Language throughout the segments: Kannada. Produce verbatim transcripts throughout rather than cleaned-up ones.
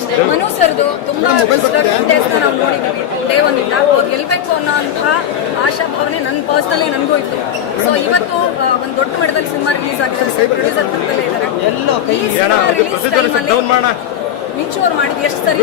ಮನು ಸರ್ದು ತುಂಬಾ ಡೇಸ್ನ ನಾವು ನೋಡಿದ್ದೀವಿ ಡೇ ಒಂದಿಂದ ಅವ್ರು ಗೆಲ್ಬೇಕು ಅನ್ನೋ ಅಂತಹ ಆಶಾ ಭಾವನೆ ನನ್ನ ಪರ್ಸನಲಿ ನನಗೂ ಇತ್ತು. ಸೊ ಇವತ್ತು ಒಂದು ದೊಡ್ಡ ಮಟ್ಟದಲ್ಲಿ ಸಿನಿಮಾ ರಿಲೀಸ್ ಆಗಿದೆ, ಪ್ರೊಡ್ಯೂಸರ್ ಪಕ್ಕದಲ್ಲೇ ಇದ್ದಾರೆ. ಮಿಂಚು ಅವ್ರು ಮಾಡಿದ್ದು ಎಷ್ಟು ಸರಿ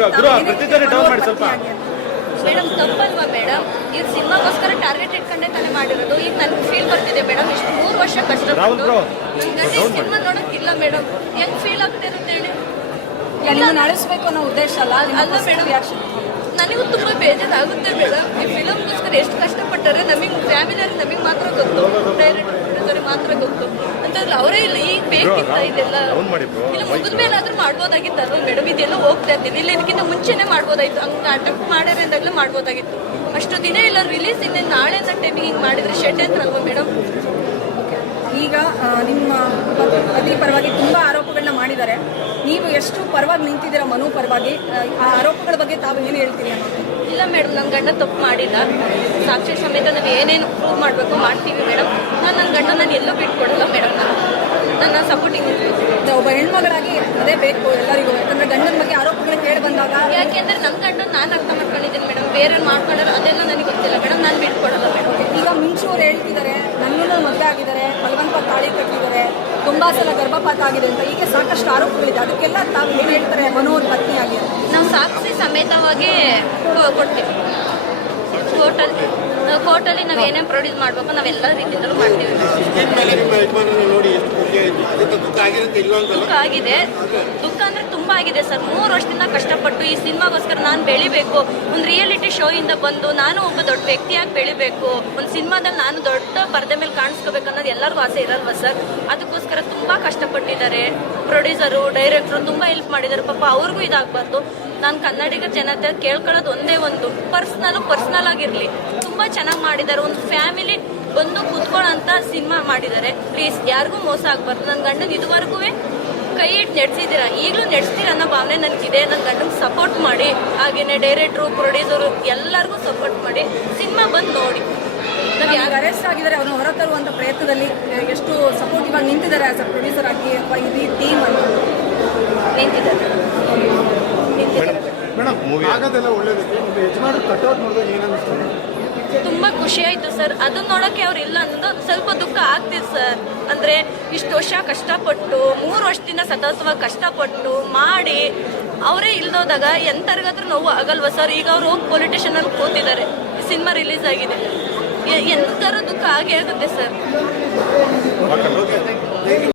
ಮೇಡಮ್ ತಪ್ಪಲ್ವಾ ಮೇಡಮ್? ಇವ್ರು ಸಿನಿಮಾಗೋಸ್ಕರ ಟಾರ್ಗೆಟ್ ಇಟ್ಕೊಂಡೆ ತಾನೇ ಮಾಡಿರೋದು. ಈಗ ನನ್ಗೆ ಫೀಲ್ ಬರ್ತಿದೆ ಮೇಡಮ್, ಇಷ್ಟು ಮೂರು ವರ್ಷ ಕಷ್ಟಪಟ್ಟು ನನ್ನ ಗಂಡ ಈ ಸಿನಿಮಾ ನೋಡೋಕ್ಕಿಲ್ಲ ಮೇಡಮ್. ಹೆಂಗ್ ಫೀಲ್ ಆಗ್ತಿರುತ್ತೆ ಹೇಳಿ? ಎಲ್ಲ ನಡೆಸಬೇಕು ಅನ್ನೋ ಉದ್ದೇಶ ಅಲ್ಲ ಅಲ್ಲ ಮೇಡಮ್. ನನಗೂ ತುಂಬಾ ಬೇಜಾರಾಗುತ್ತೆ ಮೇಡಮ್. ಈ ಫಿಲಮ್ಗೋಸ್ಕರ ಎಷ್ಟು ಕಷ್ಟಪಟ್ಟರೆ ನಮಗೆ ಫ್ಯಾಮಿಲಿಯವ್ರಿಗೆ ನಮಗೆ ಮಾತ್ರ ಗೊತ್ತು, ಡೈರೆಕ್ಟರ್ ಪ್ರೊಡ್ಯೂಸರ್ಗೆ ಮಾತ್ರ ಗೊತ್ತು ಅಂತಂದ್ರೆ ಅವರೇ ಇಲ್ಲ. ಈಗ ಬೇಕಿತ್ತ ಇದೆಲ್ಲ ಇಲ್ಲ ಮುಗಿದ್ಮೇಲಾದ್ರೂ ಮಾಡ್ಬೋದಾಗಿತ್ತಲ್ವ ಮೇಡಮ್? ಇದೆಲ್ಲ ಹೋಗ್ತಾ ಇರ್ತೀನಿ ಇಲ್ಲ, ಇದಕ್ಕಿಂತ ಮುಂಚೆನೆ ಮಾಡ್ಬೋದಾಯ್ತು. ಹಂಗೆ ಅಟೆಂಪ್ಟ್ ಮಾಡ್ಯಾರೆ ಅಂದಾಗಲೇ ಮಾಡ್ಬೋದಾಗಿತ್ತು. ಅಷ್ಟು ದಿನ ಇಲ್ಲ ರಿಲೀಸ್, ಇನ್ನೇನು ನಾಳೆ ಅಂತ ಟೈಮಿಗೆ ಹಿಂಗೆ ಮಾಡಿದ್ರೆ ಷಡ್ಯಂತ್ರ ಅಲ್ವಾ ಮೇಡಮ್? ಈಗ ನಿಮ್ಮ ಪತಿ ಪರವಾಗಿ ತುಂಬಾ ಆರೋಪಗಳನ್ನ ಮಾಡಿದ್ದಾರೆ. ನೀವು ಎಷ್ಟು ಪರವಾಗಿ ನಿಂತಿದ್ದೀರಾ ಮನು ಪರವಾಗಿ? ಆ ಆರೋಪಗಳ ಬಗ್ಗೆ ತಾವು ಏನು ಹೇಳ್ತೀರಿ ಅನ್ನೋದು? ಇಲ್ಲ ಮೇಡಮ್, ನನ್ನ ಗಂಡ ತಪ್ಪು ಮಾಡಿಲ್ಲ. ಸಾಕ್ಷಿ ಸಮೇತ ನಾವು ಏನೇನು ಪ್ರೂವ್ ಮಾಡಬೇಕು ಮಾಡ್ತೀವಿ ಮೇಡಮ್. ನಾನು ನನ್ನ ಗಂಡ ನಾನು ಎಲ್ಲೂ ಬಿಟ್ಕೊಡಲ್ಲ ಮೇಡಮ್. ನನ್ನ ಸಪೋರ್ಟಿಂಗ್ ಒಬ್ಬ ಹೆಣ್ಮಗಳಾಗಿ ಅದೇ ಬೇಕು ಎಲ್ಲರಿಗೂ. ಯಾಕಂದ್ರೆ ಗಂಡನ ಬಗ್ಗೆ ಆರೋಪಗಳು ಕೇಳಿ ಬಂದಾಗ, ಯಾಕೆಂದ್ರೆ ನನ್ನ ಗಂಡ ನಾನು ಅರ್ಥ ಮಾಡ್ಕೊಂಡಿದ್ದೀನಿ ಮೇಡಮ್. ಬೇರೆ ಮಾಡ್ಕೊಂಡ್ರೆ ಅದೆಲ್ಲ ನನಗೆ ಗೊತ್ತಿಲ್ಲ ಮೇಡಮ್. ನಾನು ಬಿಟ್ಕೊಡಲ್ಲ ಮೇಡಮ್. ಈಗ ಮಿಂಚು ಅವ್ರು ಹೇಳ್ತಿದ್ದಾರೆ ನನ್ನೂ ಮದುವೆ ಆಗಿದ್ದಾರೆ, ಬಲವಂತವಾಗಿ ತಾಳಿ ಕಟ್ಟಿದ್ದಾರೆ, ತುಂಬಾ ಸಲ ಗರ್ಭಪಾತ ಆಗಿದೆ ಅಂತ. ಈಗ ಸಾಕಷ್ಟು ಆರೋಪಗಳಿದೆ. ಅದಕ್ಕೆಲ್ಲ ತಾವು ಏನು ಹೇಳ್ತಾರೆ ಮನು ಅವ್ರ ಪತ್ನಿಯಾಗಿ? ನಾವು ಸಾಕ್ಷಿ ಸಮೇತವಾಗಿ ಕೊಡ್ತೀವಿ ಕೋರ್ಟಲ್ಲಿ. ಕೋರ್ಟಲ್ಲಿ ನಾವು ಏನೇನು ಪ್ರೊಡ್ಯೂಸ್ ಮಾಡಬೇಕು ನಾವೆಲ್ಲ ರೀತಿಯಿಂದಲೂ ಮಾಡ್ತೀವಿ. ದುಃಖ ಆಗಿದೆ, ದುಃಖ ಅಂದ್ರೆ ತುಂಬಾ ಆಗಿದೆ ಸರ್. ಮೂರು ವರ್ಷದಿಂದ ಕಷ್ಟಪಟ್ಟು ಈ ಸಿನಿಮಾಗೋಸ್ಕರ ನಾನು ಬೆಳಿಬೇಕು, ಒಂದು ರಿಯಾಲಿಟಿ ಶೋ ಇಂದ ಬಂದು ನಾನು ಒಬ್ಬ ದೊಡ್ಡ ವ್ಯಕ್ತಿಯಾಗಿ ಬೆಳಿಬೇಕು, ಒಂದು ಸಿನಿಮಾದಲ್ಲಿ ನಾನು ದೊಡ್ಡ ಪರದೆ ಮೇಲೆ ಕಾಣಿಸ್ಕೋಬೇಕು ಅನ್ನೋದು ಎಲ್ಲರಿಗೂ ಆಸೆ ಇರಲ್ವಾ ಸರ್? ಅದಕ್ಕೋಸ್ಕರ ತುಂಬಾ ಕಷ್ಟಪಟ್ಟಿದ್ದಾರೆ ಪ್ರೊಡ್ಯೂಸರು, ಡೈರೆಕ್ಟ್ರು ತುಂಬಾ ಹೆಲ್ಪ್ ಮಾಡಿದ್ದಾರೆ. ಪಾಪ ಅವ್ರಿಗೂ ಇದಾಗಬಾರ್ದು. ನಾನು ಕನ್ನಡಿಗರ ಜನತೆ ಕೇಳ್ಕೊಳ್ಳೋದು ಒಂದೇ ಒಂದು, ಪರ್ಸ್ನಲ್ ಪರ್ಸ್ನಲ್ ಆಗಿರ್ಲಿ. ತುಂಬಾ ಚೆನ್ನಾಗಿ ಮಾಡಿದ್ದಾರೆ. ಒಂದು ಫ್ಯಾಮಿಲಿ ಬಂದು ಕೂತ್ಕೊಳ್ಳೋಂಥ ಸಿನಿಮಾ ಮಾಡಿದ್ದಾರೆ. ಪ್ಲೀಸ್ ಯಾರಿಗೂ ಮೋಸ ಆಗ್ಬಾರ್ದು. ನನ್ನ ಗಂಡನ ಇದುವರೆಗೂ ಕೈ ಇಟ್ಟು ನಡೆಸಿದ್ದೀರಾ, ಈಗಲೂ ನಡೆಸ್ತೀರ ಅನ್ನೋ ಭಾವನೆ ನನಗಿದೆ. ನನ್ನ ಗಂಡಂಗೆ ಸಪೋರ್ಟ್ ಮಾಡಿ, ಹಾಗೇನೆ ಡೈರೆಕ್ಟ್ರು ಪ್ರೊಡ್ಯೂಸರು ಎಲ್ಲರಿಗೂ ಸಪೋರ್ಟ್ ಮಾಡಿ ಸಿನಿಮಾ ಬಂದು ನೋಡಿ. ಅರೆಸ್ಟ್ ಆಗಿದ್ದಾರೆ, ಅವ್ರನ್ನ ಹೊರತರುವಂತ ಪ್ರಯತ್ನದಲ್ಲಿ ಎಷ್ಟು ಸಪೋರ್ಟಿವ್ ಆಗಿ ನಿಂತಿದ್ದಾರೆ ಆಸ್ ಅ ಪ್ರೊಡ್ಯೂಸರ್ ಆಗಿ ಅಥವಾ ಇಡೀ ಟೀಮ್ ಅಂತ ನಿಂತಿದ್ದಾರೆ. ತುಂಬಾ ಖುಷಿ ಆಯ್ತು ಸರ್. ಅದನ್ನ ನೋಡಕ್ಕೆ ಅವ್ರು ಇಲ್ಲ ಅನ್ನೋದು ಸ್ವಲ್ಪ ದುಃಖ ಆಗ್ತಿದೆ ಸರ್. ಅಂದ್ರೆ ಇಷ್ಟು ವರ್ಷ ಕಷ್ಟಪಟ್ಟು ಮೂರು ವರ್ಷದಿಂದ ಸತತವಾಗಿ ಕಷ್ಟಪಟ್ಟು ಮಾಡಿ ಅವರೇ ಇಲ್ದೋದಾಗ ಎಂತರ್ಗಾದ್ರೂ ನೋವು ಆಗಲ್ವಾ ಸರ್? ಈಗ ಅವ್ರು ಹೋಗಿ ಪೊಲೀಸ್ ಸ್ಟೇಷನ್ ಅಲ್ಲಿ ಕೂತಿದ್ದಾರೆ, ಸಿನಿಮಾ ರಿಲೀಸ್ ಆಗಿದೆ. ಎಂತರ ದುಃಖ ಆಗೇ ಆಗುತ್ತೆ ಸರ್.